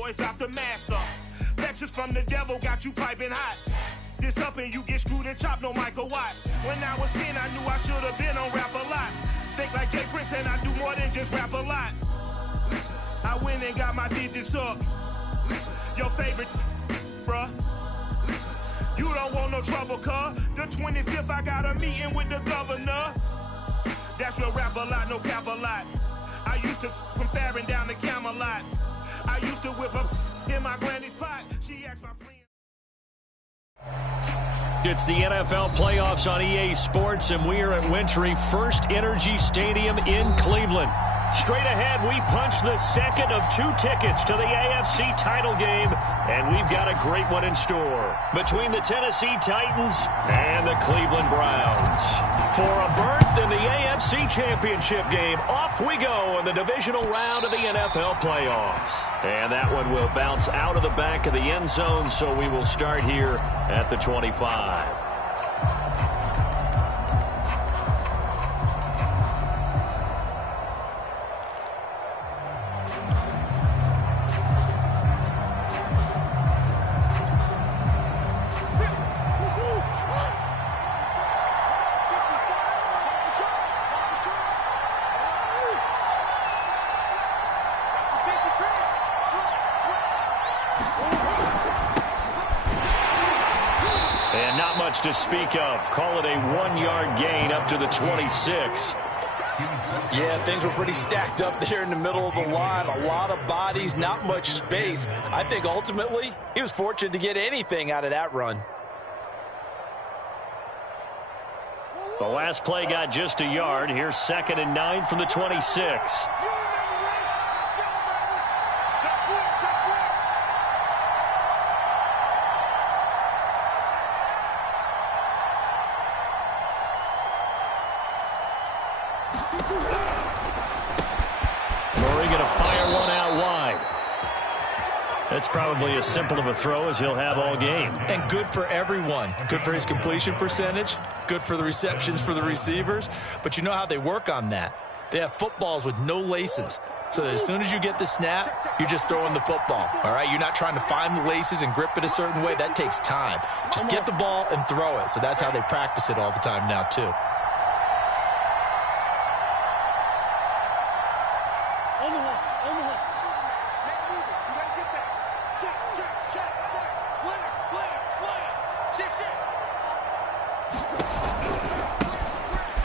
boys drop the mask up. Lectures from the devil got you piping hot. This up and you get screwed and chopped, no Michael Watts. When I was 10, I knew I should have been on rap a lot. Think like Jay Prince and I do more than just rap a lot. I went and got my digits up. Your favorite, bruh. You don't want no trouble, cuz. The 25th, I got a meeting with the governor. That's real rap a lot, no cap a lot. I used to from Farron down to Camelot. I used to whip up in my granny's pot. She asked my friend. It's the NFL playoffs on EA Sports, and we are at Wintry First Energy Stadium in Cleveland. Straight ahead, we punch the second of 2 tickets to the AFC title game, and we've got a great one in store between the Tennessee Titans and the Cleveland Browns. For a berth in the AFC Championship game, off we go in the divisional round of the NFL playoffs. And that one will bounce out of the back of the end zone, so we will start here at the 25. To speak of. Call it a 1-yard gain up to the 26. Yeah, things were pretty stacked up there in the middle of the line. A lot of bodies, not much space. I think ultimately he was fortunate to get anything out of that run. The last play got just a yard. Here's 2nd and 9 from the 26. Murray going to fire one out wide. That's probably as simple of a throw as he'll have all game. And good for everyone. Good for his completion percentage. Good for the receptions for the receivers. But you know how they work on that. They have footballs with no laces. So that as soon as you get the snap, you're just throwing the football. All right? You're not trying to find the laces and grip it a certain way. That takes time. Just get the ball and throw it. So that's how they practice it all the time now, too.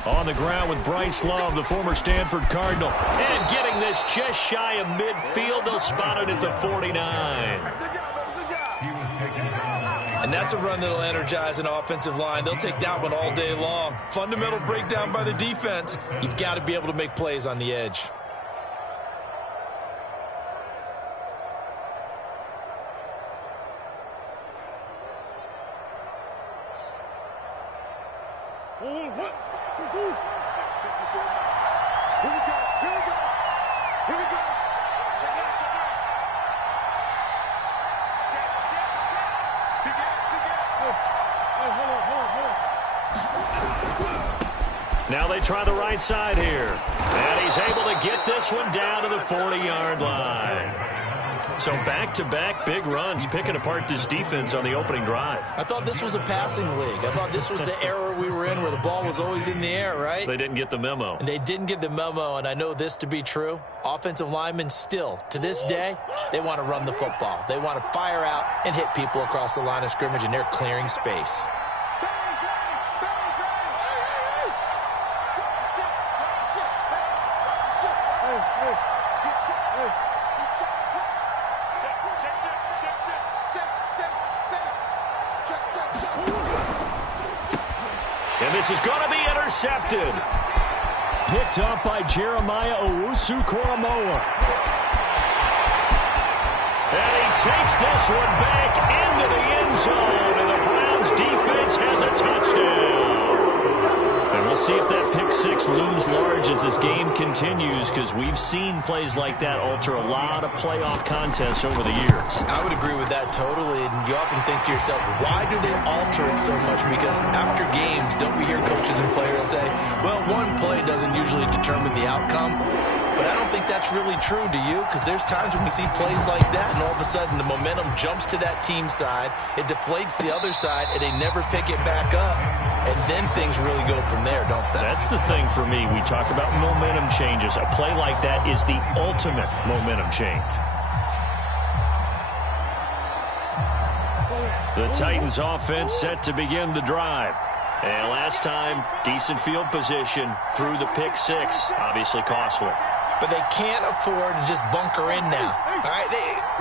On the ground with Bryce Love, the former Stanford Cardinal. And getting this just shy of midfield. They'll spot it at the 49. And that's a run that'll energize an offensive line. They'll take that one all day long. Fundamental breakdown by the defense. You've got to be able to make plays on the edge. Now they try the right side here. And he's able to get this one down to the 40-yard line. So back-to-back big runs, picking apart this defense on the opening drive. I thought this was a passing league. I thought this was the era we were in where the ball was always in the air, right? They didn't get the memo. And they didn't get the memo, and I know this to be true. Offensive linemen still, to this day, they want to run the football. They want to fire out and hit people across the line of scrimmage, and they're clearing space. And this is going to be intercepted. Picked up by Jeremiah Owusu-Koramoah. And he takes this one back into the end zone, and the Browns defense has a touchdown. And we'll see if that pick six looms large as this game continues, because we've seen plays like that alter a lot of playoff contests over the years. I would agree with that totally, and you often think to yourself, why do they alter it so much? Because after games, don't we hear coaches and players say, well, one play doesn't usually determine the outcome, but I don't don't think that's really true, do you? Because there's times when we see plays like that, and all of a sudden the momentum jumps to that team side, it deflates the other side, and they never pick it back up. And then things really go from there, don't they? That's the thing for me. We talk about momentum changes. A play like that is the ultimate momentum change. The Titans offense set to begin the drive. And last time, decent field position through the pick six. Obviously costly. But they can't afford to just bunker in now. All right,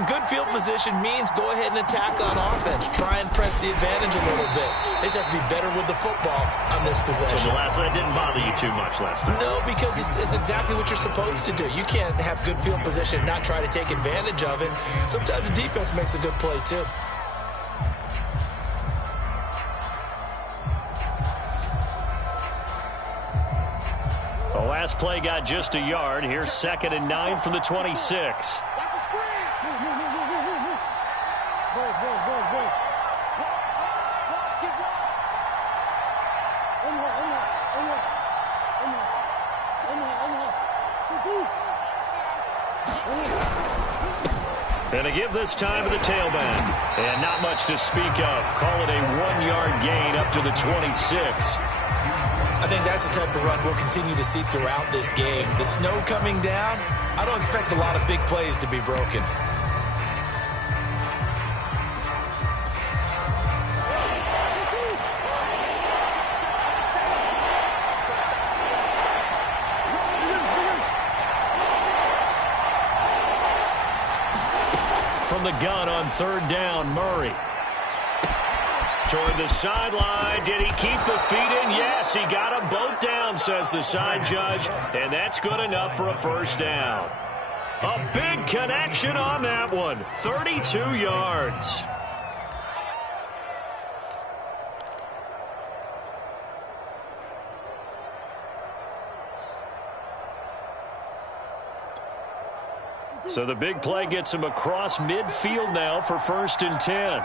good field position means go ahead and attack on offense. Try and press the advantage a little bit. They just have to be better with the football on this possession. So the last one didn't bother you too much last time? No, because it's exactly what you're supposed to do. You can't have good field position and not try to take advantage of it. Sometimes the defense makes a good play, too. The last play got just a yard. Here's 2nd and 9 from the 26. And a give this time to the tailback. And not much to speak of. Call it a 1-yard gain up to the 26. I think that's the type of run we'll continue to see throughout this game. The snow coming down, I don't expect a lot of big plays to be broken. From the gun on 3rd down, Murray. Toward the sideline. Did he keep the feet in? Yes, he got them both down, says the side judge. And that's good enough for a 1st down. A big connection on that one. 32 yards. So the big play gets him across midfield now for 1st and 10.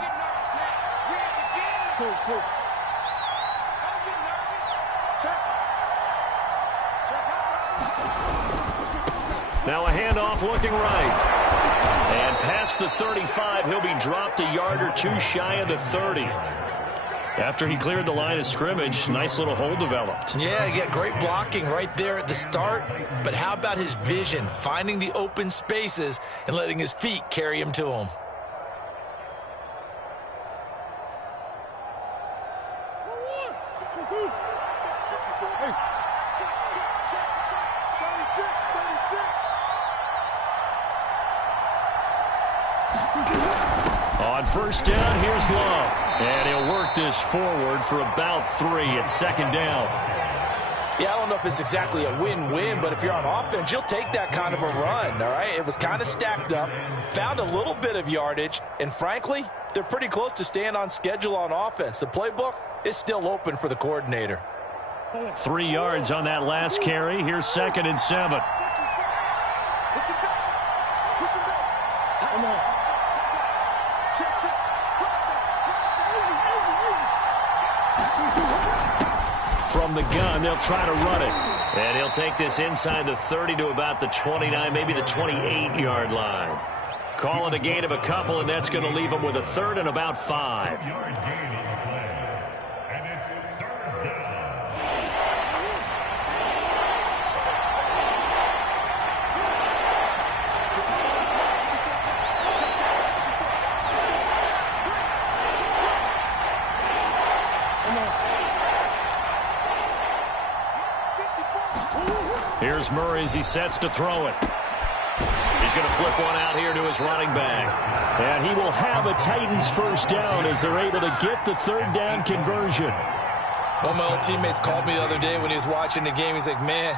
Now a handoff looking right. And past the 35, he'll be dropped a yard or two shy of the 30. After he cleared the line of scrimmage, nice little hole developed. Yeah, he got great blocking right there at the start. But how about his vision, finding the open spaces and letting his feet carry him to him? On 1st down, here's Love. And he'll work this forward for about 3 at 2nd down. Yeah, I don't know if it's exactly a win-win, but if you're on offense, you'll take that kind of a run, all right? It was kind of stacked up, found a little bit of yardage, and frankly, they're pretty close to staying on schedule on offense. The playbook is still open for the coordinator. 3 yards on that last carry. Here's 2nd and 7. From the gun, they'll try to run it. And he'll take this inside the 30 to about the 29, maybe the 28-yard line. Call it a gain of a couple, and that's going to leave him with a 3rd and about 5. Here's Murray as he sets to throw it. He's going to flip one out here to his running back. And he will have a Titans 1st down as they're able to get the 3rd down conversion. One of my old teammates called me the other day when he was watching the game. He's like, man,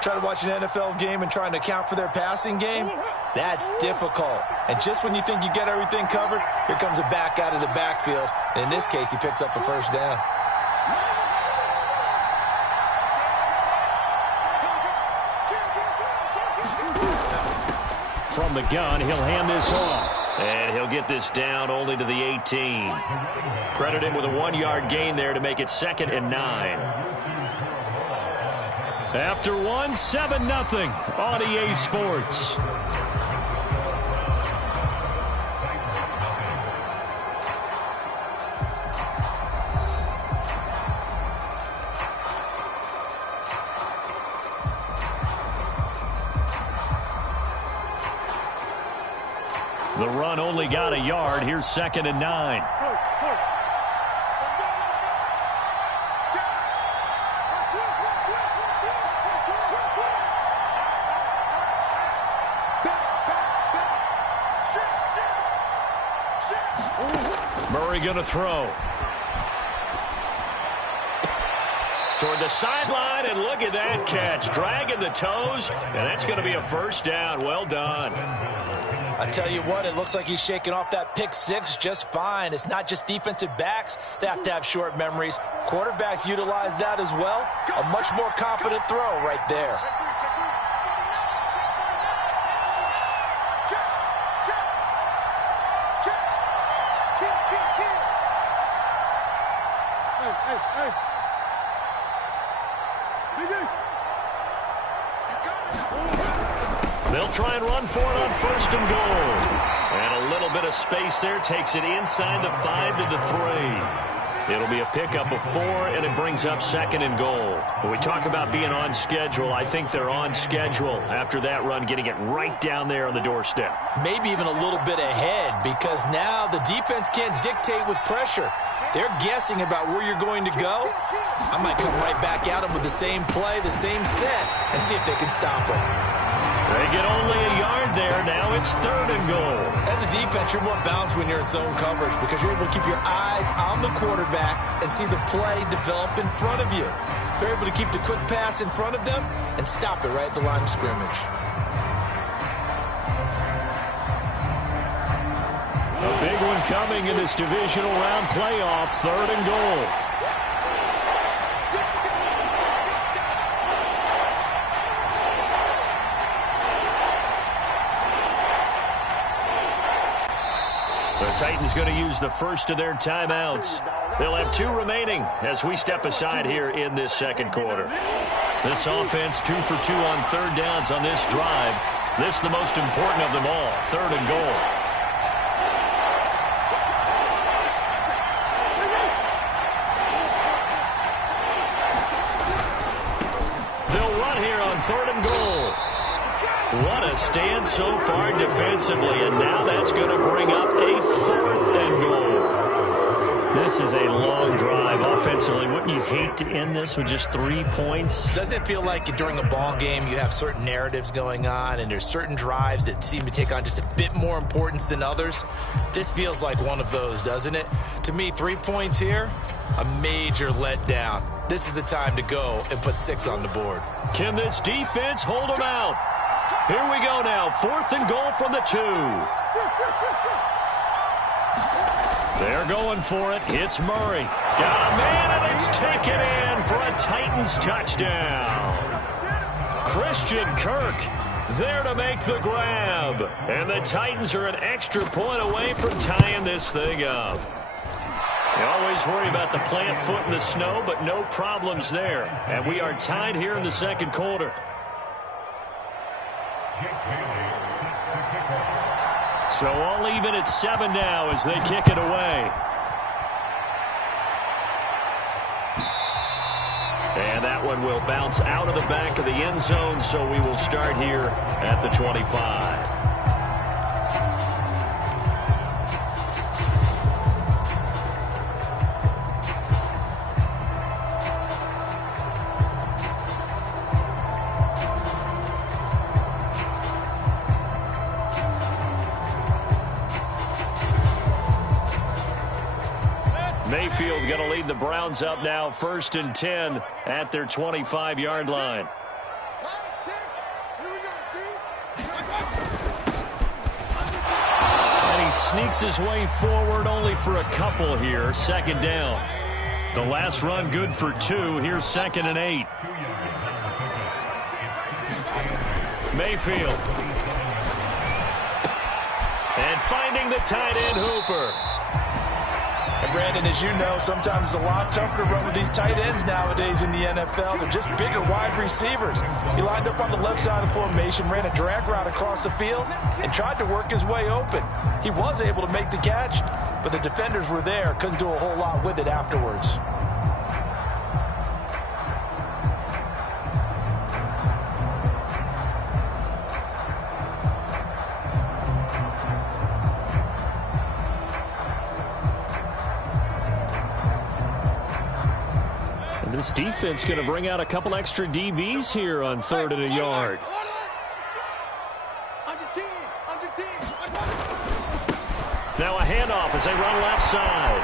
trying to watch an NFL game and trying to account for their passing game, that's difficult. And just when you think you get everything covered, here comes a back out of the backfield. And in this case, he picks up a 1st down. From the gun, he'll hand this off. And he'll get this down only to the 18. Credit him with a 1-yard gain there to make it 2nd and 9. After one, 7-0 on EA Sports. The run only got a yard. Here's 2nd and 9. Murray going to throw. Toward the sideline, and look at that catch. Dragging the toes, and that's going to be a first down. Well done. I tell you what, it looks like he's shaking off that pick six just fine. It's not just defensive backs that have to have short memories. Quarterbacks utilize that as well. A much more confident throw right there. They'll try and run for it on 1st and goal. And a little bit of space there takes it inside the 5 to the 3. It'll be a pickup of 4, and it brings up 2nd and goal. When we talk about being on schedule, I think they're on schedule after that run, getting it right down there on the doorstep. Maybe even a little bit ahead, because now the defense can't dictate with pressure. They're guessing about where you're going to go. I might come right back at them with the same play, the same set, and see if they can stop them. They get only a yard there. Now it's 3rd and goal. As a defense, you're more balanced when you're in zone coverage because you're able to keep your eyes on the quarterback and see the play develop in front of you. You're able to keep the quick pass in front of them and stop it right at the line of scrimmage. A big one coming in this divisional round playoff. 3rd and goal. The Titans going to use the first of their timeouts. They'll have 2 remaining as we step aside here in this 2nd quarter. This offense 2 for 2 on 3rd downs on this drive. This the most important of them all, 3rd and goal. They'll run here on 3rd and goal. What a stand so far defensively, and now that's going to bring up a 4th and goal. This is a long drive offensively. Wouldn't you hate to end this with just 3 points? Doesn't it feel like during a ball game you have certain narratives going on and there's certain drives that seem to take on just a bit more importance than others? This feels like one of those, doesn't it? To me, 3 points here, a major letdown. This is the time to go and put 6 on the board. Can this defense hold them out? Here we go now, 4th and goal from the 2. They're going for it. It's Murray. Got a man, and it's taken in for a Titans touchdown. Christian Kirk there to make the grab. And the Titans are an extra point away from tying this thing up. You always worry about the plant foot in the snow, but no problems there. And we are tied here in the 2nd quarter. So all even at 7 now as they kick it away. And that one will bounce out of the back of the end zone, so we will start here at the 25. Mayfield going to lead the Browns up now, 1st and 10 at their 25-yard line. And he sneaks his way forward only for a couple here, 2nd down. The last run good for 2. Here's 2nd and 8. Mayfield. And finding the tight end Hooper. And Brandon, as you know, sometimes it's a lot tougher to run with these tight ends nowadays in the NFL. They're just bigger wide receivers. He lined up on the left side of the formation, ran a drag route across the field, and tried to work his way open. He was able to make the catch, but the defenders were there, couldn't do a whole lot with it afterwards. This defense going to bring out a couple extra DBs here on 3rd and a yard. Now a handoff as they run left side.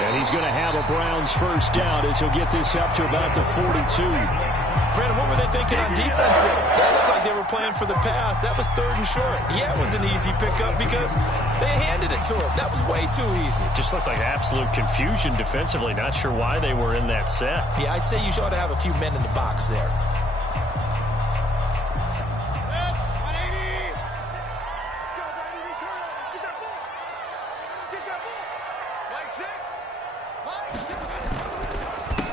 And he's going to have a Browns first down as he'll get this up to about the 42. Brandon, what were they thinking on defense there? That looked like they were playing for the pass. That was 3rd and short. Yeah, it was an easy pickup because they handed it to him. That was way too easy. Just looked like absolute confusion defensively. Not sure why they were in that set. Yeah, I'd say you ought to have a few men in the box there.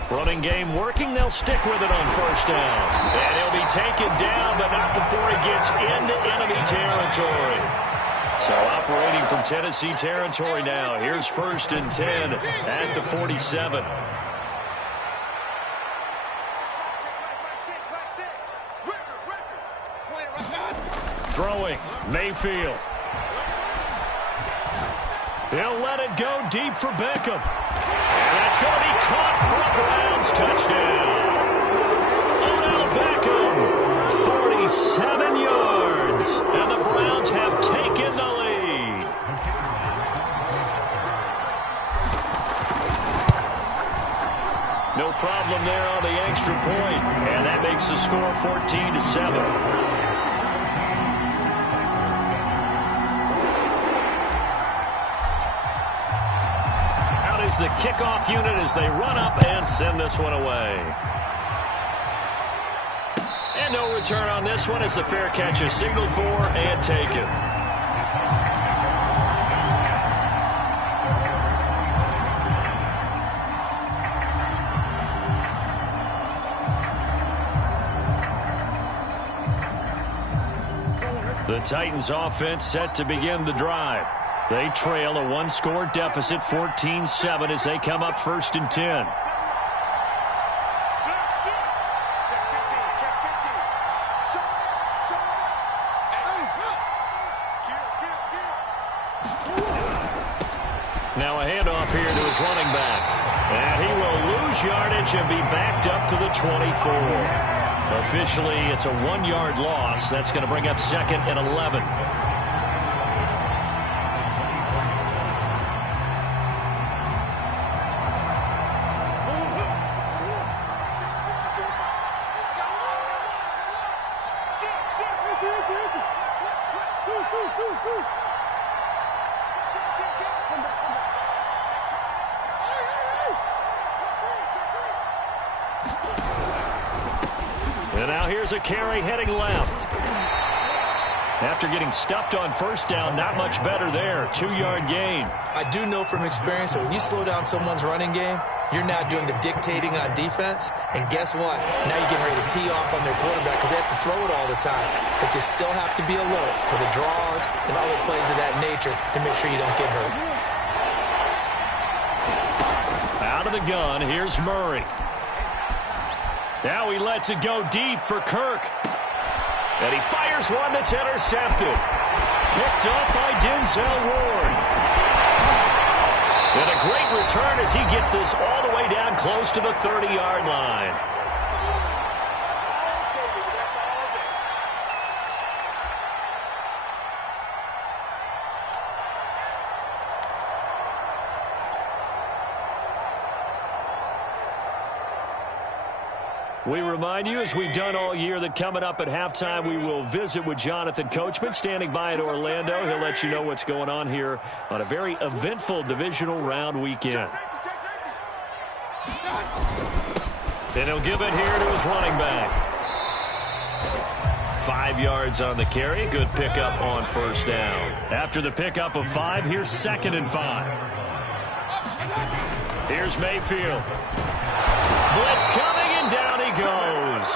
Running game working. They'll stick with it on first down. And he'll be taken down, but not before he gets into enemy territory. So operating from Tennessee territory now. Here's 1st and 10 at the 47. Throwing, Mayfield. He'll let it go deep for Beckham. And that's going to be caught for a Browns touchdown. Odell Beckham, 47 yards. And the Browns have taken the lead. No problem there on the extra point. And that makes the score 14-7. The kickoff unit as they run up and send this one away. And no return on this one as the fair catch is signaled for and taken. The Titans offense set to begin the drive. They trail a one-score deficit, 14-7, as they come up 1st and 10. Now a handoff here to his running back. And he will lose yardage and be backed up to the 24. Officially, it's a 1-yard loss. That's going to bring up 2nd and 11. And now here's a carry heading left. After getting stuffed on first down, not much better there. 2-yard gain. I do know from experience that when you slow down someone's running game, you're now doing the dictating on defense. And guess what? Now you're getting ready to tee off on their quarterback because they have to throw it all the time. But you still have to be alert for the draws and other plays of that nature to make sure you don't get hurt. Out of the gun, here's Murray. Now he lets it go deep for Kirk. And he fires one that's intercepted. Picked up by Denzel Ward. And a great return as he gets this all the way down close to the 30-yard line. We remind you, as we've done all year, that coming up at halftime, we will visit with Jonathan Coachman, standing by in Orlando. He'll let you know what's going on here on a very eventful divisional round weekend. And he'll give it here to his running back. 5 yards on the carry. Good pickup on first down. After the pickup of 5, here's 2nd and 5. Here's Mayfield. Blitz coming, and down he goes.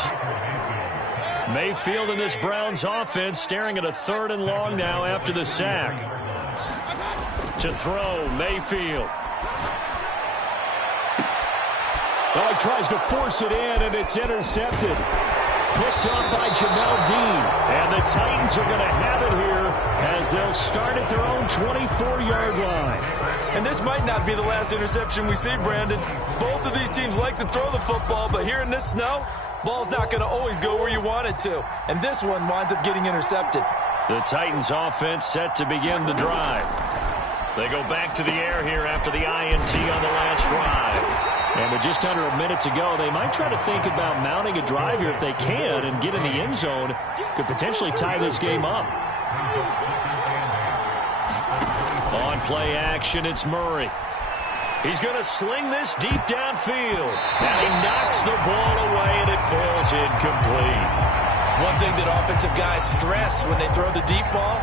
Mayfield in this Browns offense staring at a 3rd and long now after the sack. To throw, Mayfield. Well, he tries to force it in, and it's intercepted. Picked up by Jamel Dean. And the Titans are going to have it here as they'll start at their own 24-yard line. And this might not be the last interception we see, Brandon. Both of these teams like to throw the football, but here in this snow, ball's not going to always go where you want it to. And this one winds up getting intercepted. The Titans offense set to begin the drive. They go back to the air here after the INT on the last drive. And with just under a minute to go, they might try to think about mounting a drive here if they can and get in the end zone. Could potentially tie this game up. On play action, it's Murray. He's going to sling this deep downfield. And he knocks the ball away, and it falls incomplete. One thing that offensive guys stress when they throw the deep ball,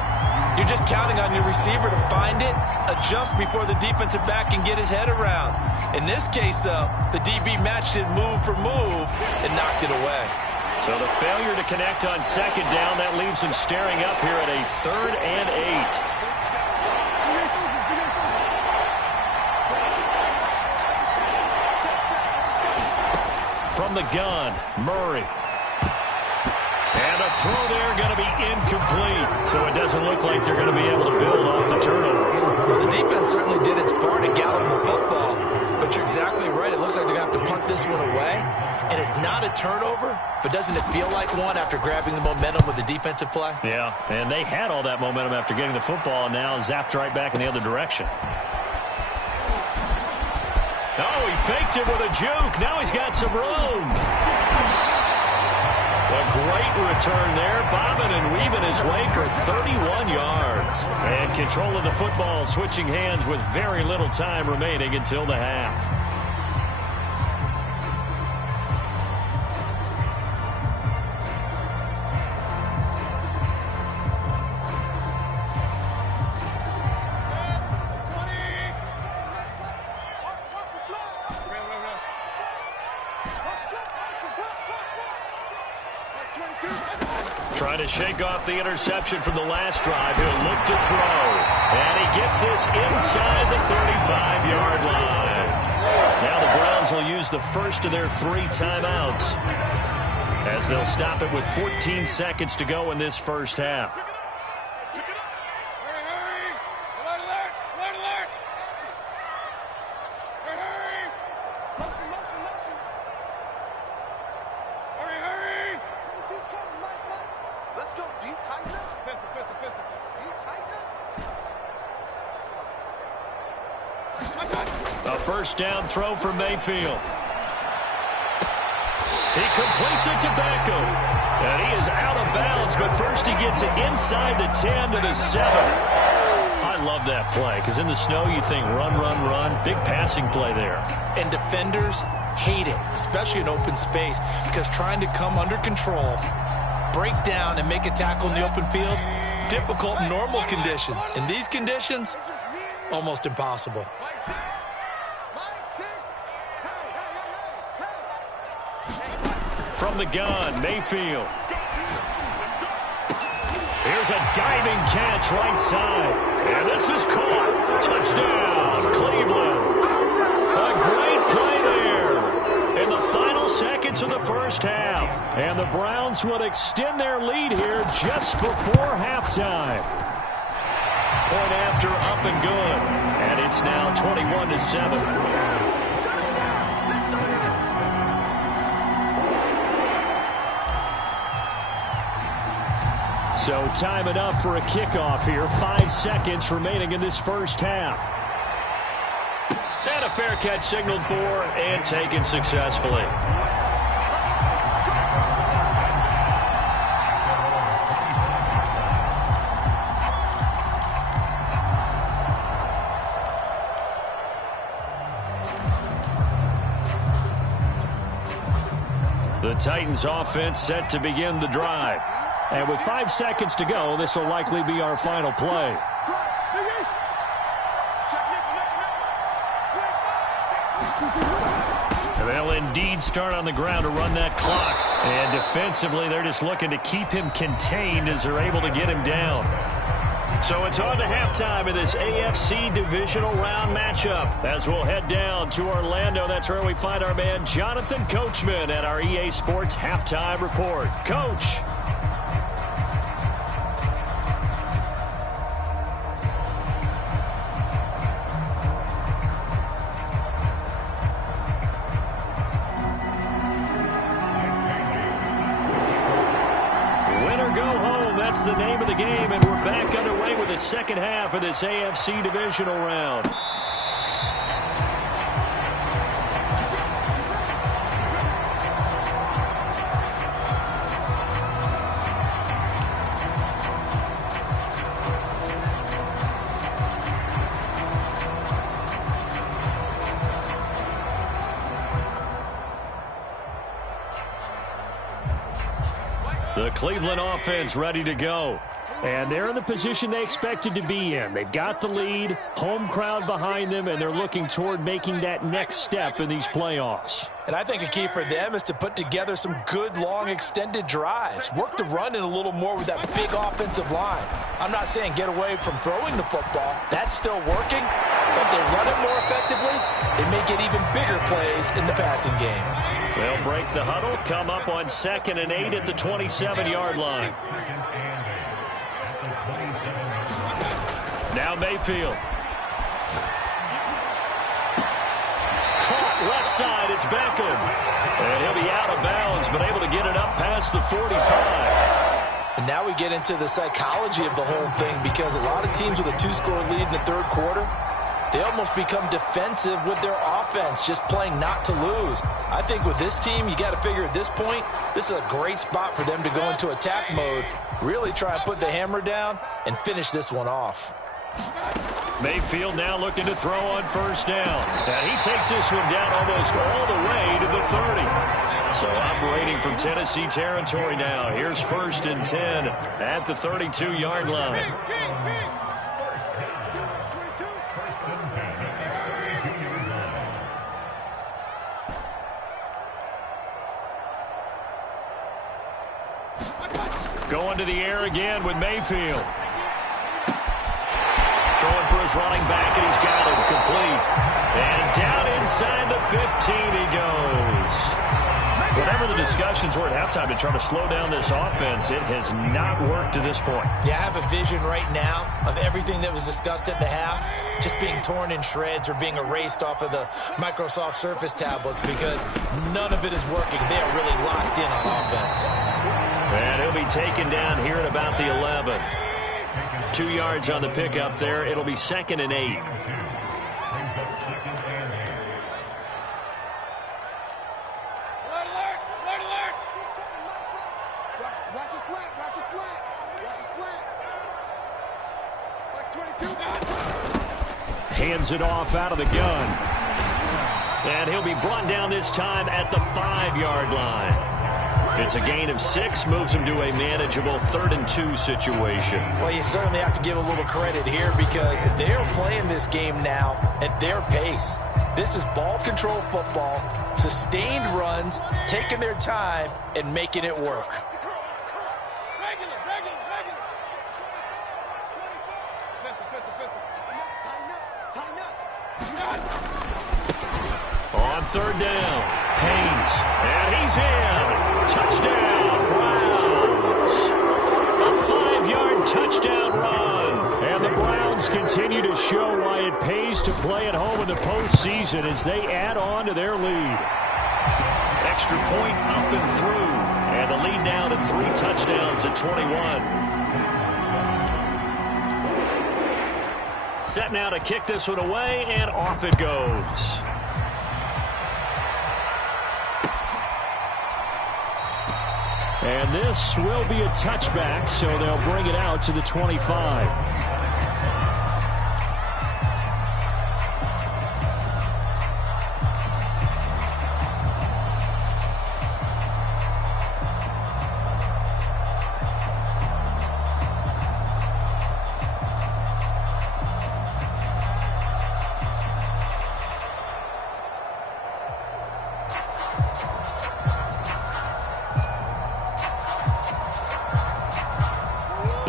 you're just counting on your receiver to find it, adjust before the defensive back can get his head around. In this case, though, the DB matched it move for move and knocked it away. So the failure to connect on 2nd down, that leaves him staring up here at a 3rd and 8. From the gun, Murray. And a throw there going to be incomplete. So it doesn't look like they're going to be able to build off the turnover. Well, the defense certainly did its part to gallop the football. But you're exactly right. It looks like they're going to have to punt this one away. And it's not a turnover, but doesn't it feel like one after grabbing the momentum with the defensive play? Yeah, and they had all that momentum after getting the football, and now zapped right back in the other direction. Oh, he faked it with a juke. Now he's got some room. A great return there, bobbing and weaving his way for 31 yards. And control of the football, switching hands with very little time remaining until the half. Trying to shake off the interception from the last drive. He'll look to throw. And he gets this inside the 35-yard line. Now the Browns will use the first of their 3 timeouts as they'll stop it with 14 seconds to go in this first half. A first down throw for Mayfield. He completes it to Beckham. And he is out of bounds, but first he gets it inside the 10 to the 7. I love that play, because in the snow you think run, run, run. Big passing play there. And defenders hate it, especially in open space, because trying to come under control, break down, and make a tackle in the open field, difficult in normal conditions. In these conditions, almost impossible. From the gun, Mayfield. Here's a diving catch right side. And this is caught. Touchdown, Cleveland. A great play there in the final seconds of the first half. And the Browns would extend their lead here just before halftime. Point after, up and good. And it's now 21-7. So time enough for a kickoff here. 5 seconds remaining in this first half. And a fair catch signaled for and taken successfully. The Titans offense set to begin the drive. And with 5 seconds to go, this will likely be our final play. They'll indeed start on the ground to run that clock. And defensively, they're just looking to keep him contained as they're able to get him down. So it's on to halftime in this AFC divisional round matchup. As we'll head down to Orlando, that's where we find our man Jonathan Coachman at our EA Sports Halftime Report. Coach. That's the name of the game, and we're back underway with the second half of this AFC divisional round. The Cleveland offense ready to go. And they're in the position they expected to be in. They've got the lead, home crowd behind them, and they're looking toward making that next step in these playoffs. And I think a key for them is to put together some good, long, extended drives. Work the run in a little more with that big offensive line. I'm not saying get away from throwing the football. That's still working. But if they run it more effectively, they may get even bigger plays in the passing game. They'll break the huddle, come up on 2nd and 8 at the 27-yard line. Now Mayfield. Caught left side, it's Beckham. And he'll be out of bounds, but able to get it up past the 45. And now we get into the psychology of the whole thing, because a lot of teams with a 2-score lead in the third quarter, they almost become defensive with their offense, just playing not to lose. I think with this team, you got to figure at this point, this is a great spot for them to go into attack mode, really try and put the hammer down and finish this one off. Mayfield now looking to throw on first down. Now he takes this one down almost all the way to the 30. So operating from Tennessee territory now. Here's 1st and 10 at the 32-yard line. Going to the air again with Mayfield. Throwing for his running back, and he's got him complete. And down inside the 15 he goes. Whatever the discussions were at halftime to try to slow down this offense, it has not worked to this point. Yeah, I have a vision right now of everything that was discussed at the half just being torn in shreds or being erased off of the Microsoft Surface tablets, because none of it is working. They are really locked in on offense. And he'll be taken down here at about the 11. 2 yards on the pickup there. It'll be 2nd and 8. Hands it off out of the gun. And he'll be brought down this time at the 5-yard line. It's a gain of 6, moves him to a manageable 3rd and 2 situation. Well, you certainly have to give a little credit here, because they're playing this game now at their pace. This is ball control football, sustained runs, taking their time and making it work. On 3rd down, Haynes, and he's in. Touchdown, Browns. A 5-yard touchdown run. And the Browns continue to show why it pays to play at home in the postseason as they add on to their lead. Extra point up and through. And the lead now to 3 touchdowns at 21. Set now to kick this one away, and off it goes. And this will be a touchback, so they'll bring it out to the 25.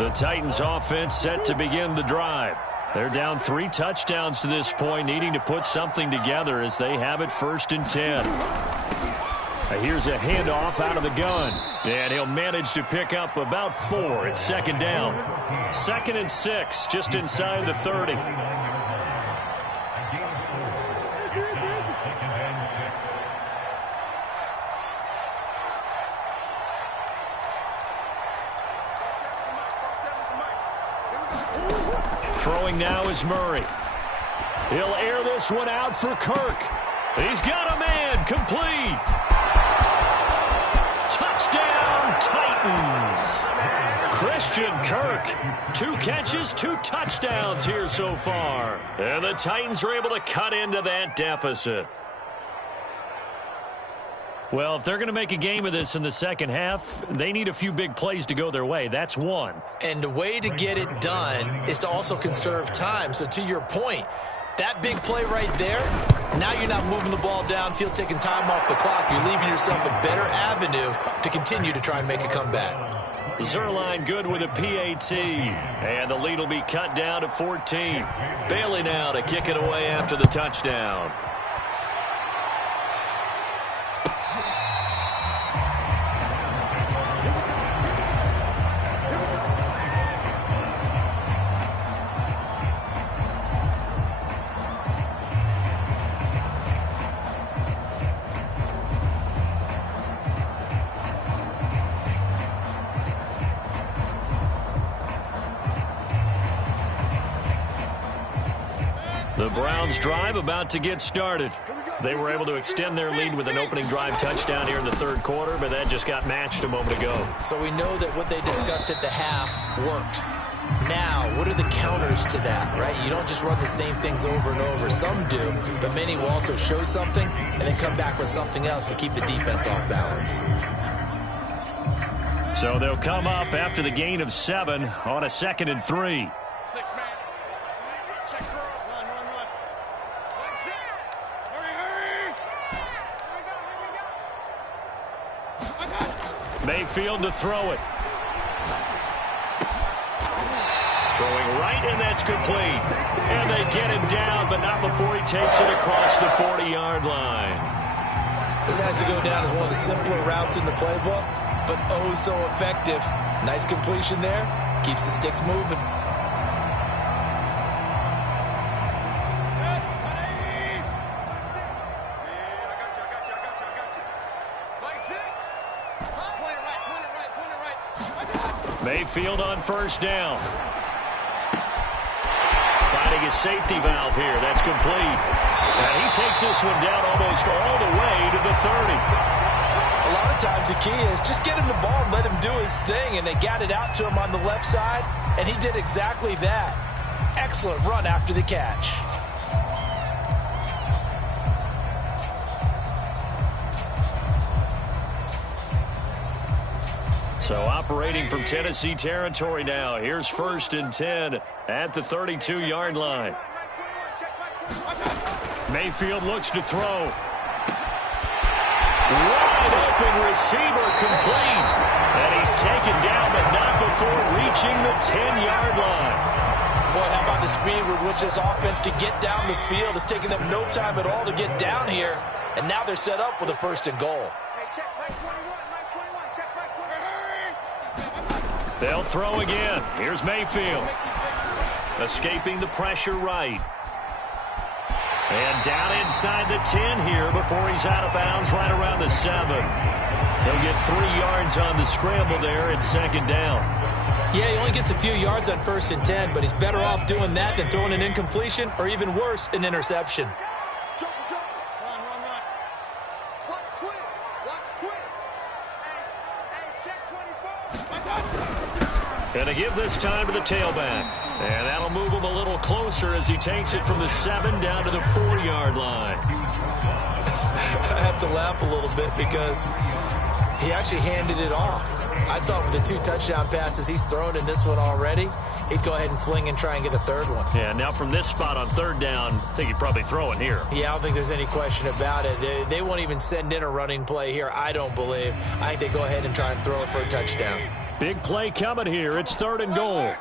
The Titans offense set to begin the drive. They're down 3 touchdowns to this point, needing to put something together as they have it 1st and 10. Here's a handoff out of the gun. And he'll manage to pick up about 4. It's 2nd down. 2nd and 6, just inside the 30. Throwing now is Murray. He'll air this one out for Kirk. He's got a man, complete. Touchdown, Titans. Christian Kirk, 2 catches, 2 touchdowns here so far. And the Titans are able to cut into that deficit. Well, if they're going to make a game of this in the second half, they need a few big plays to go their way. That's one. And the way to get it done is to also conserve time. So to your point, that big play right there, now you're not moving the ball downfield, taking time off the clock. You're leaving yourself a better avenue to continue to try and make a comeback. Zerline good with a PAT. And the lead will be cut down to 14. Bailey now to kick it away after the touchdown. The Browns drive about to get started. They were able to extend their lead with an opening drive touchdown here in the 3rd quarter, but that just got matched a moment ago. So we know that what they discussed at the half worked. Now, what are the counters to that, right? You don't just run the same things over and over. Some do, but many will also show something and then come back with something else to keep the defense off balance. So they'll come up after the gain of 7 on a 2nd and 3. 6 man. Check girls. Run. Hurry. Mayfield to throw it. Throwing right, and that's complete. And they get him down, but not before he takes it across the 40-yard line. This has to go down as one of the simpler routes in the playbook, but oh so effective. Nice completion there. Keeps the sticks moving. Mayfield on 1st down. Finding his safety valve here. That's complete. And he takes this one down almost all the way to the 30. A lot of times the key is just get him the ball and let him do his thing, and they got it out to him on the left side, and he did exactly that. Excellent run after the catch. So operating from Tennessee territory now. Here's 1st and 10 at the 32-yard line. Mayfield looks to throw. Wide open receiver, complete. And he's taken down, but not before reaching the 10-yard line. Boy, how about the speed with which this offense can get down the field? It's taken them no time at all to get down here. And now they're set up with a 1st and goal. They'll throw again. Here's Mayfield. Escaping the pressure right. And down inside the 10 here before he's out of bounds right around the 7. He'll get 3 yards on the scramble there. It's 2nd down. Yeah, he only gets a few yards on 1st and 10, but he's better off doing that than throwing an incompletion or even worse, an interception. Gonna give this time to the tailback. And that'll move him a little closer as he takes it from the 7 down to the 4-yard line. I have to laugh a little bit because he actually handed it off. I thought with the 2 touchdown passes he's thrown in this one already, he'd go ahead and fling and try and get a 3rd one. Yeah, now from this spot on 3rd down, I think he'd probably throw it here. Yeah, I don't think there's any question about it. They won't even send in a running play here, I don't believe. I think they go ahead and try and throw it for a touchdown. Big play coming here. It's 3rd and goal.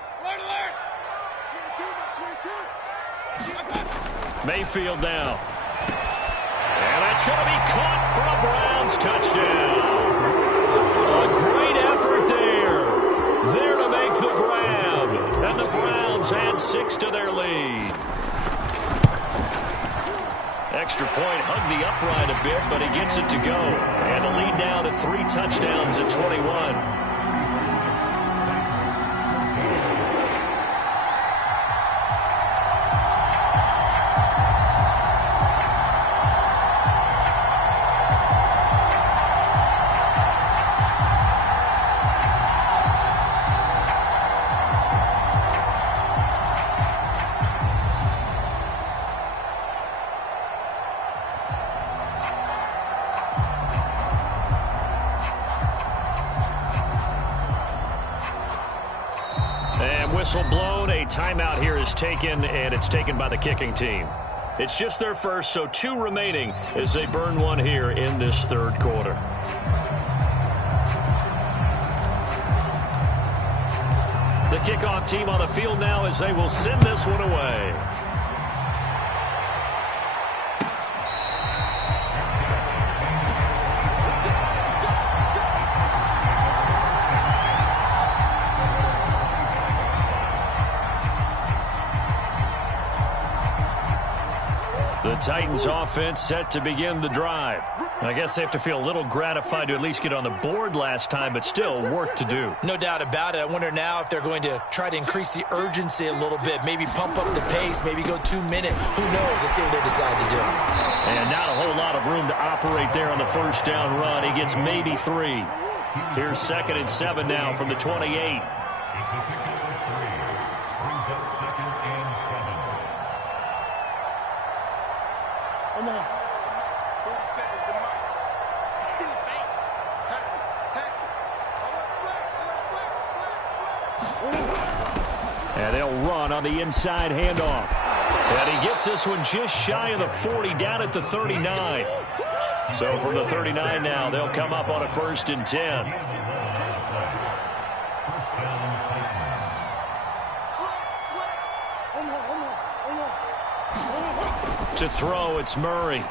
Mayfield now. And that's going to be caught for a Browns touchdown. A great effort there. There to make the grab. And the Browns add 6 to their lead. Extra point hugged the upright a bit, but he gets it to go. And a lead now to 3 touchdowns at 21. Whistle blown. A timeout here is taken, and it's taken by the kicking team. It's just their first, so 2 remaining as they burn one here in this 3rd quarter. The kickoff team on the field now as they will send this one away. The Titans offense set to begin the drive. I guess they have to feel a little gratified to at least get on the board last time, but still work to do. No doubt about it. I wonder now if they're going to try to increase the urgency a little bit, maybe pump up the pace, maybe go 2-minute. Who knows? Let's see what they decide to do. And not a whole lot of room to operate there on the first down run. He gets maybe 3. Here's 2nd and 7 now from the 28. Come on. 40 seconds to Mike. And they'll run on the inside handoff. And he gets this one just shy of the 40, down at the 39. So from the 39 now, they'll come up on a 1st and 10. To throw, it's Murray. And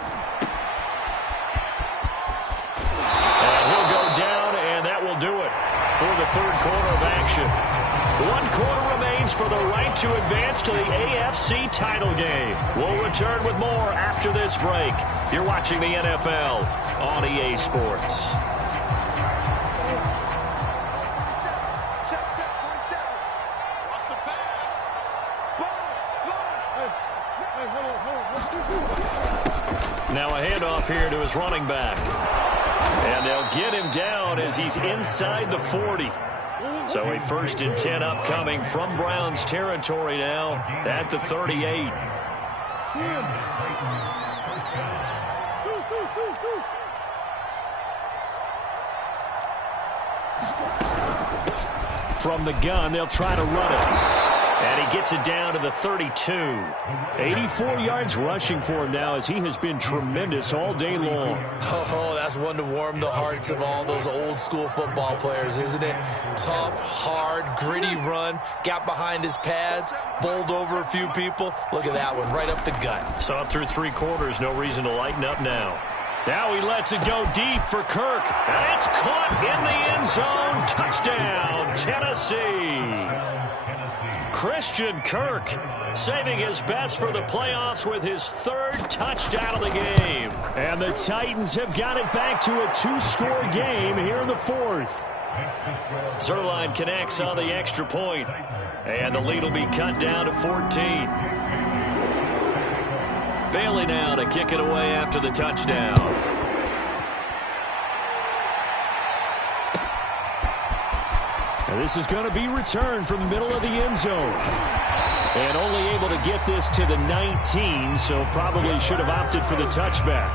he'll go down, and that will do it for the 3rd quarter of action. 1 quarter remains for the right to advance to the AFC title game. We'll return with more after this break. You're watching the NFL on EA Sports. Now a handoff here to his running back. And they'll get him down as he's inside the 40. So a 1st and 10 upcoming from Browns territory now at the 38. From the gun, they'll try to run it. And he gets it down to the 32. 84 yards rushing for him now as he has been tremendous all day long. Oh, that's one to warm the hearts of all those old-school football players, isn't it? Tough, hard, gritty run, got behind his pads, bowled over a few people. Look at that one, right up the gut. Saw it through 3 quarters, no reason to lighten up now. Now he lets it go deep for Kirk. And it's caught in the end zone. Touchdown, Tennessee. Christian Kirk saving his best for the playoffs with his 3rd touchdown of the game. And the Titans have got it back to a 2-score game here in the 4th. Zerline connects on the extra point. And the lead will be cut down to 14. Bailey now to kick it away after the touchdown. And this is going to be returned from the middle of the end zone. And only able to get this to the 19, so probably should have opted for the touchback.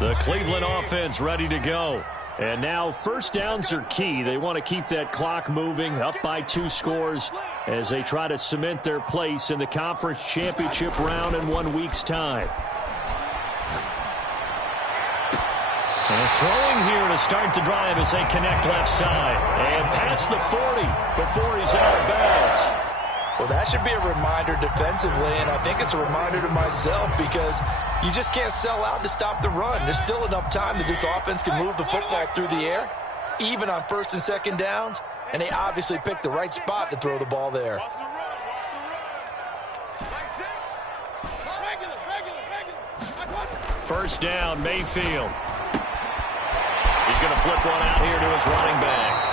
The Cleveland offense ready to go. And now first downs are key. They want to keep that clock moving, up by 2 scores as they try to cement their place in the conference championship round in 1 week's time. And throwing here to start the drive as they connect left side. And past the 40 before he's out of bounds. Well, that should be a reminder defensively, and I think it's a reminder to myself because you just can't sell out to stop the run. There's still enough time that this offense can move the football through the air, even on first and second downs, and they obviously picked the right spot to throw the ball there. First down, Mayfield. He's going to flip one out here to his running back.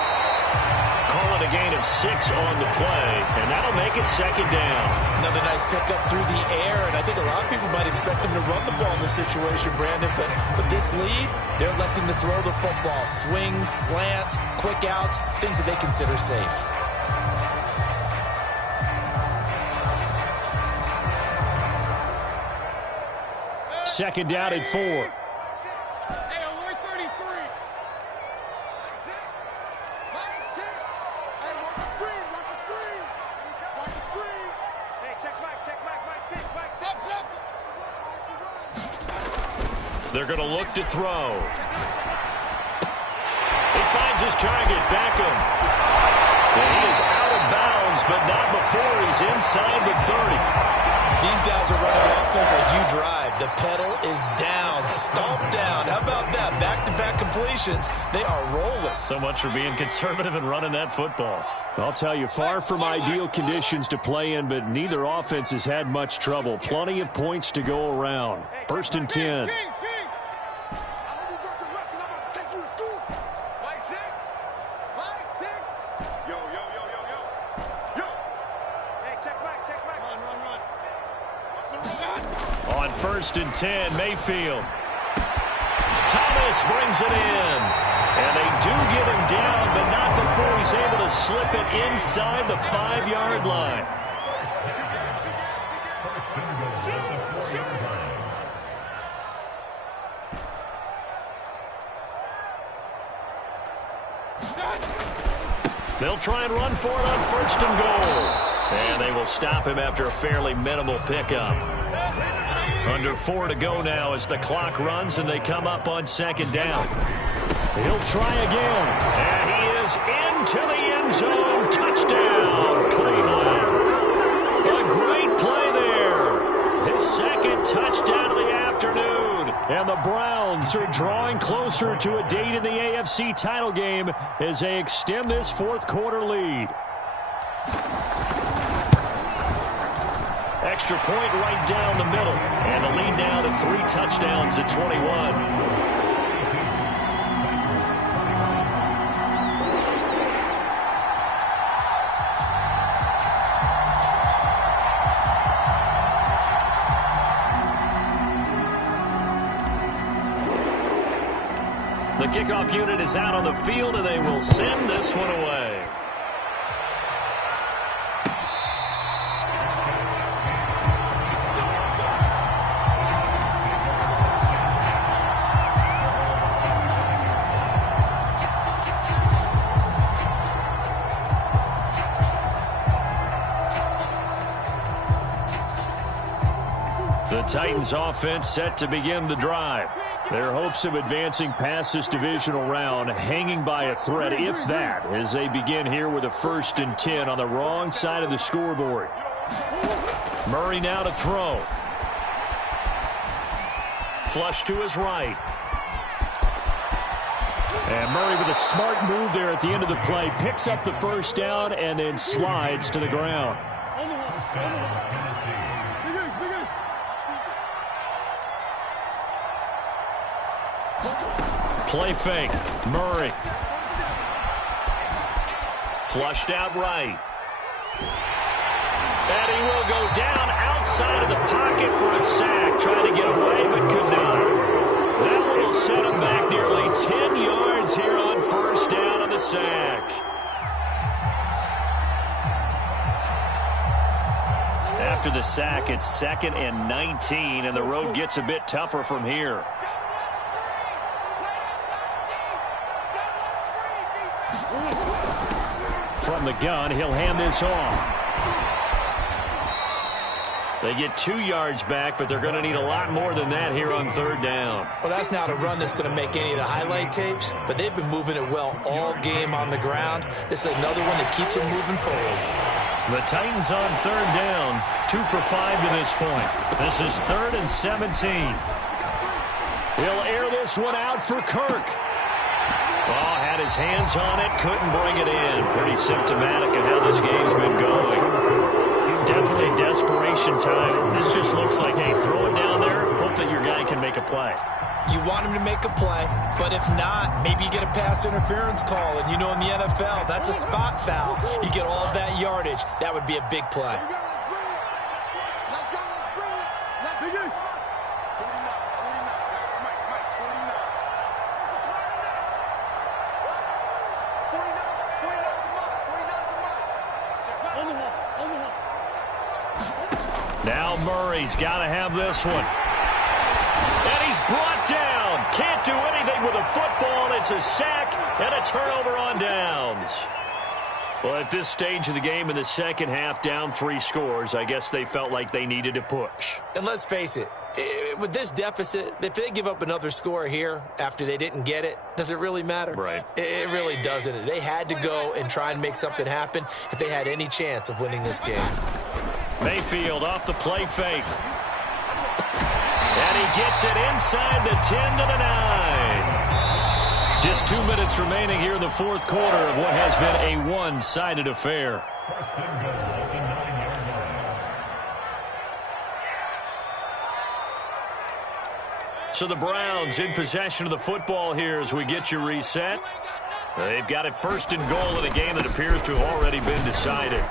Call it a gain of 6 on the play, and that'll make it second down. Another nice pickup through the air, and I think a lot of people might expect them to run the ball in this situation, Brandon, but with this lead, they're electing to throw the football. Swings, slants, quick outs, things that they consider safe. Second down at 4. They're going to look to throw. He finds his target, Beckham. And he is out of bounds, but not before he's inside the 30. These guys are running offense like you drive. The pedal is down, stomped down. How about that? Back-to-back completions. They are rolling. So much for being conservative and running that football. I'll tell you, far from ideal conditions to play in, but neither offense has had much trouble. Plenty of points to go around. First and 10. On first and 10, Mayfield. Thomas brings it in. And they do get him down, but not before he's able to slip it inside the 5-yard line. They'll try and run for it on first and goal. And they will stop him after a fairly minimal pickup. Under 4 to go now as the clock runs and they come up on second down. He'll try again. And he is into the end zone. Touchdown, Cleveland. A great play there. His second touchdown of the afternoon. And the Browns are drawing closer to a date in the AFC title game as they extend this fourth quarter lead. Extra point right down the middle. And the lead now to 3 touchdowns at 21. The kickoff unit is out on the field, and they will send this one away. The Titans offense set to begin the drive. Their hopes of advancing past this divisional round hanging by a thread, if that, as they begin here with a first and 10 on the wrong side of the scoreboard. Murray now to throw. Flush to his right. And Murray with a smart move there at the end of the play. Picks up the first down and then slides to the ground. Play fake. Murray. Flushed out right. And he will go down outside of the pocket for a sack. Trying to get away, but could not. That one will set him back nearly 10 yards here on first down on the sack. After the sack, it's 2nd and 19, and the road gets a bit tougher from here. from the gun. He'll hand this off. They get 2 yards back, but they're going to need a lot more than that here on third down. Well, that's not a run that's going to make any of the highlight tapes, but they've been moving it well all game on the ground. This is another one that keeps them moving forward. The Titans on third down, 2 for 5 to this point. This is 3rd and 17. He'll air this one out for Kirk. Oh, had his hands on it, couldn't bring it in. Pretty symptomatic of how this game's been going. Definitely desperation time. This just looks like, hey, throw it down there, hope that your guy can make a play. You want him to make a play, but if not, maybe you get a pass interference call, and you know in the NFL, that's a spot foul. You get all of that yardage. That would be a big play. Now Murray's got to have this one. And he's brought down. Can't do anything with a football. It's a sack and a turnover on downs. Well, at this stage of the game in the second half, down 3 scores, I guess they felt like they needed to push. And let's face it, with this deficit, if they give up another score here after they didn't get it, does it really matter? Right. It really doesn't. They had to go and try and make something happen if they had any chance of winning this game. Mayfield off the play fake. And he gets it inside the 10 to the 9. Just 2 minutes remaining here in the fourth quarter of what has been a one-sided affair. So the Browns in possession of the football here as we get you reset. They've got it 1st and goal in a game that appears to have already been decided.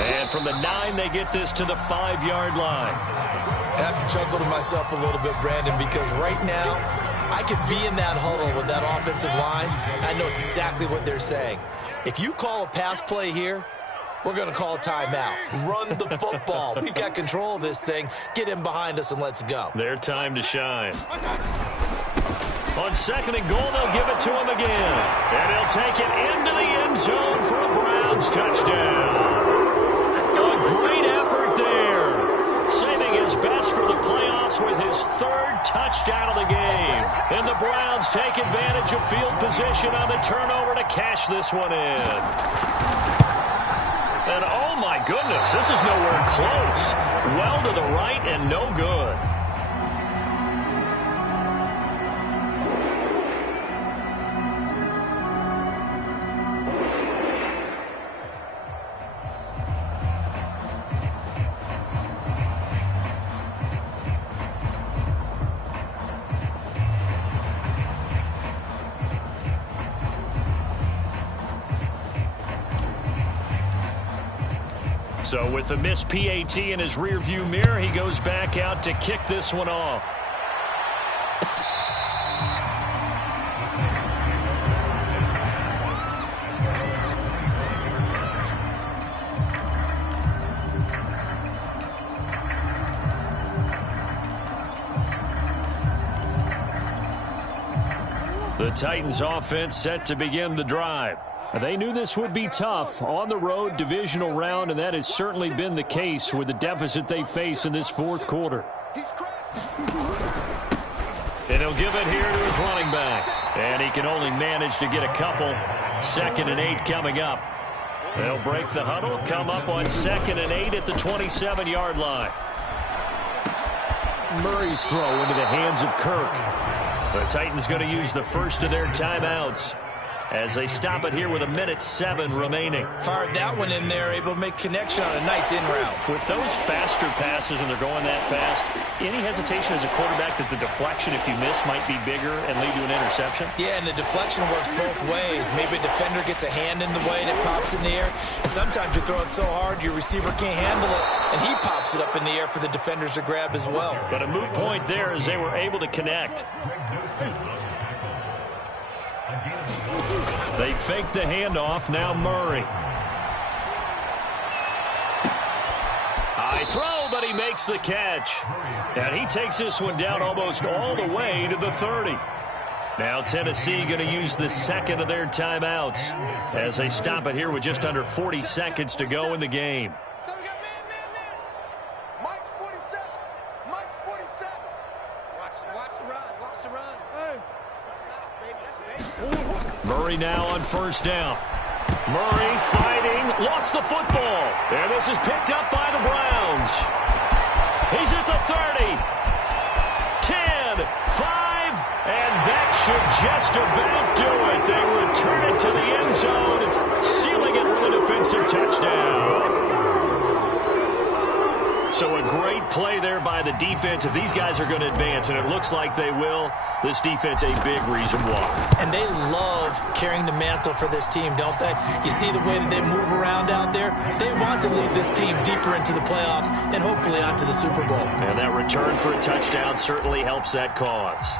And from the 9, they get this to the 5-yard line. I have to chuckle to myself a little bit, Brandon, because right now I could be in that huddle with that offensive line. I know exactly what they're saying. If you call a pass play here, we're going to call a timeout. Run the football. We've got control of this thing. Get in behind us and let's go. Their time to shine. On 2nd and goal, they'll give it to him again. And he'll take it into the end zone for a Browns touchdown. A great effort there. Saving his best for the playoffs with his 3rd touchdown of the game. And the Browns take advantage of field position on the turnover to cash this one in. And oh my goodness, this is nowhere close. Well to the right and no good. So with the missed PAT in his rearview mirror, he goes back out to kick this one off. The Titans offense set to begin the drive. They knew this would be tough on the road divisional round, and that has certainly been the case with the deficit they face in this fourth quarter. And he'll give it here to his running back. And he can only manage to get a couple. 2nd and 8 coming up. They'll break the huddle, come up on 2nd and 8 at the 27-yard line. Murray's throw into the hands of Kirk. The Titans going to use the first of their timeouts as they stop it here with 1:07 remaining. Fired that one in there, able to make connection on a nice in route. With those faster passes and they're going that fast, any hesitation as a quarterback that the deflection, if you miss, might be bigger and lead to an interception? Yeah, and the deflection works both ways. Maybe a defender gets a hand in the way and it pops in the air. And sometimes you throw it so hard your receiver can't handle it, and he pops it up in the air for the defenders to grab as well. But a moot point there as they were able to connect. They fake the handoff. Now Murray. High throw, but he makes the catch. And he takes this one down almost all the way to the 30. Now Tennessee going to use the second of their timeouts as they stop it here with just under 40 seconds to go in the game. So we got man. Mike's 47. Mike's 47. Watch the run. Watch the run. Hey. That's baby. Murray now on first down. Murray fighting. Lost the football. And this is picked up by the Browns. He's at the 30. 10, 5, and that should just about do it. They return it to the end zone, sealing it with a defensive touchdown. So a great play there by the defense. If these guys are going to advance, and it looks like they will, this defense a big reason why. And they love carrying the mantle for this team, don't they? You see the way that they move around out there? They want to lead this team deeper into the playoffs and hopefully onto the Super Bowl. And that return for a touchdown certainly helps that cause.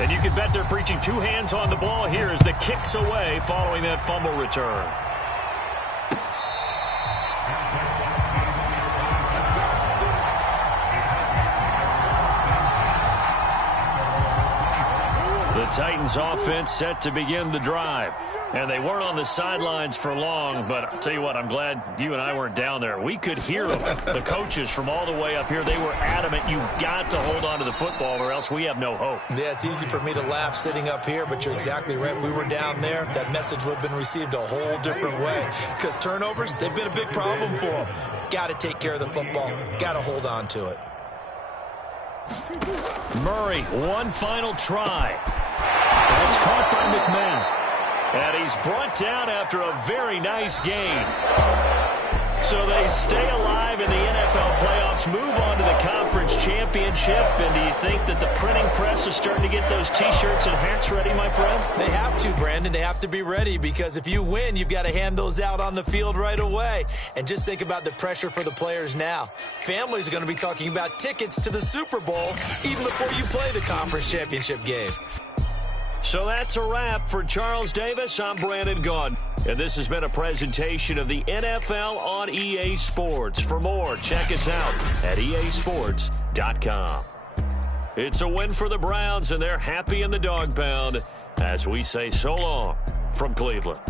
And you can bet they're preaching two hands on the ball here as the kick's away following that fumble return. The Titans offense set to begin the drive. And they weren't on the sidelines for long, but I'll tell you what, I'm glad you and I weren't down there. We could hear them, the coaches from all the way up here. They were adamant, you've got to hold on to the football or else we have no hope. Yeah, it's easy for me to laugh sitting up here, but you're exactly right. If we were down there, that message would have been received a whole different way. Because turnovers, they've been a big problem for them. Got to take care of the football. Got to hold on to it. Murray, one final try. That's caught by McMahon. And he's brought down after a very nice game. So they stay alive in the NFL playoffs, move on to the conference championship. And do you think that the printing press is starting to get those T-shirts and hats ready, my friend? They have to, Brandon. They have to be ready because if you win, you've got to hand those out on the field right away. And just think about the pressure for the players now. Families are going to be talking about tickets to the Super Bowl even before you play the conference championship game. So that's a wrap for Charles Davis. I'm Brandon Gaudin, and this has been a presentation of the NFL on EA Sports. For more, check us out at easports.com. It's a win for the Browns, and they're happy in the dog pound as we say so long from Cleveland.